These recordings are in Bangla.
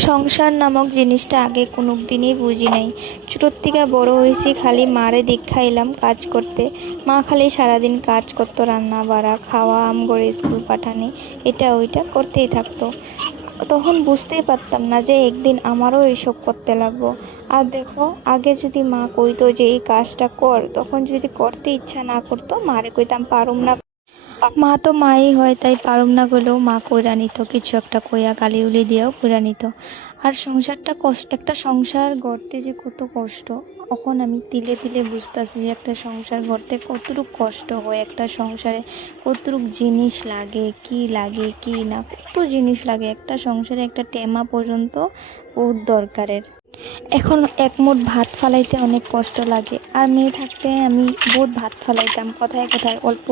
সংসার নামক জিনিসটা আগে কোনো দিনই বুঝি নাই। ছোটোর থেকে বড় হয়েছি খালি মারে দেখাইলাম কাজ করতে। মা খালি সারাদিন কাজ করতো, রান্না বাড়া খাওয়া আম করে স্কুল পাঠানি, এটা ওইটা করতেই থাকতো। তখন বুঝতেই পারতাম না যে একদিন আমারও এইসব করতে লাগবো। আর দেখো, আগে যদি মা কইতো যে এই কাজটা কর, তখন যদি করতে ইচ্ছা না করতো মারে কইতাম পারুম না। মা তো মাই হয়, তাই পারুম না গেলেও মা কইরা নিত, কিছু একটা কইয়া গালি উলি দিয়েও কইরা নিত। আর সংসারটা কষ্ট, একটা সংসার গড়তে যে কত কষ্ট, এখন আমি তিলে তিলে বুঝতেছি যে একটা সংসার গড়তে কতটুক কষ্ট হয়, একটা সংসারে কতটুক জিনিস লাগে, কি লাগে কি না, কত জিনিস লাগে একটা সংসারে, একটা টেমা পর্যন্ত বহুত দরকারের। এখন এক মুঠ ভাত ফালাইতে অনেক কষ্ট লাগে, আর মেয়ে থাকতে আমি বহুত ভাত ফালাইতাম, কথায় কথায় অল্প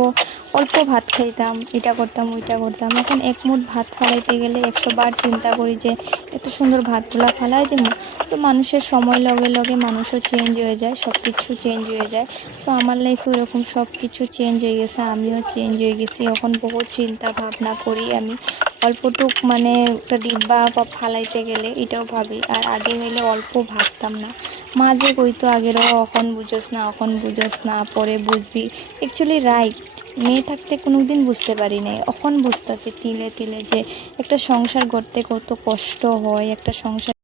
অল্প ভাত খাইতাম, এটা করতাম ওইটা করতাম। এখন এক মুঠ ভাত ফালাইতে গেলে 100 বার চিন্তা করি যে এত সুন্দর ভাতগুলা ফালাই দিব। তো মানুষের সময় লগে লগে মানুষও চেঞ্জ হয়ে যায়, সব কিছু চেঞ্জ হয়ে যায়। সো আমার লাইফে ওরকম সব কিছু চেঞ্জ হয়ে গেছে, আমিও চেঞ্জ হয়ে গেছি। এখন বহুত চিন্তা ভাবনা করি আমি, অল্পটুক মানে একটা ডিব্বা বা ফালাইতে গেলে এটাও ভাবি। আর আগে হইলে অল্প ভাবতাম না। মা যে কইতো আগেরও এখন বুঝোস না, এখন বুঝোস না, পরে বুঝবি, অ্যাকচুয়ালি রাইট। মেয়ে থাকতে কোনো দিন বুঝতে পারি নাই, এখন বুঝতেছি তিলে তিলে যে একটা সংসার গড়তে কত কষ্ট হয়, একটা সংসার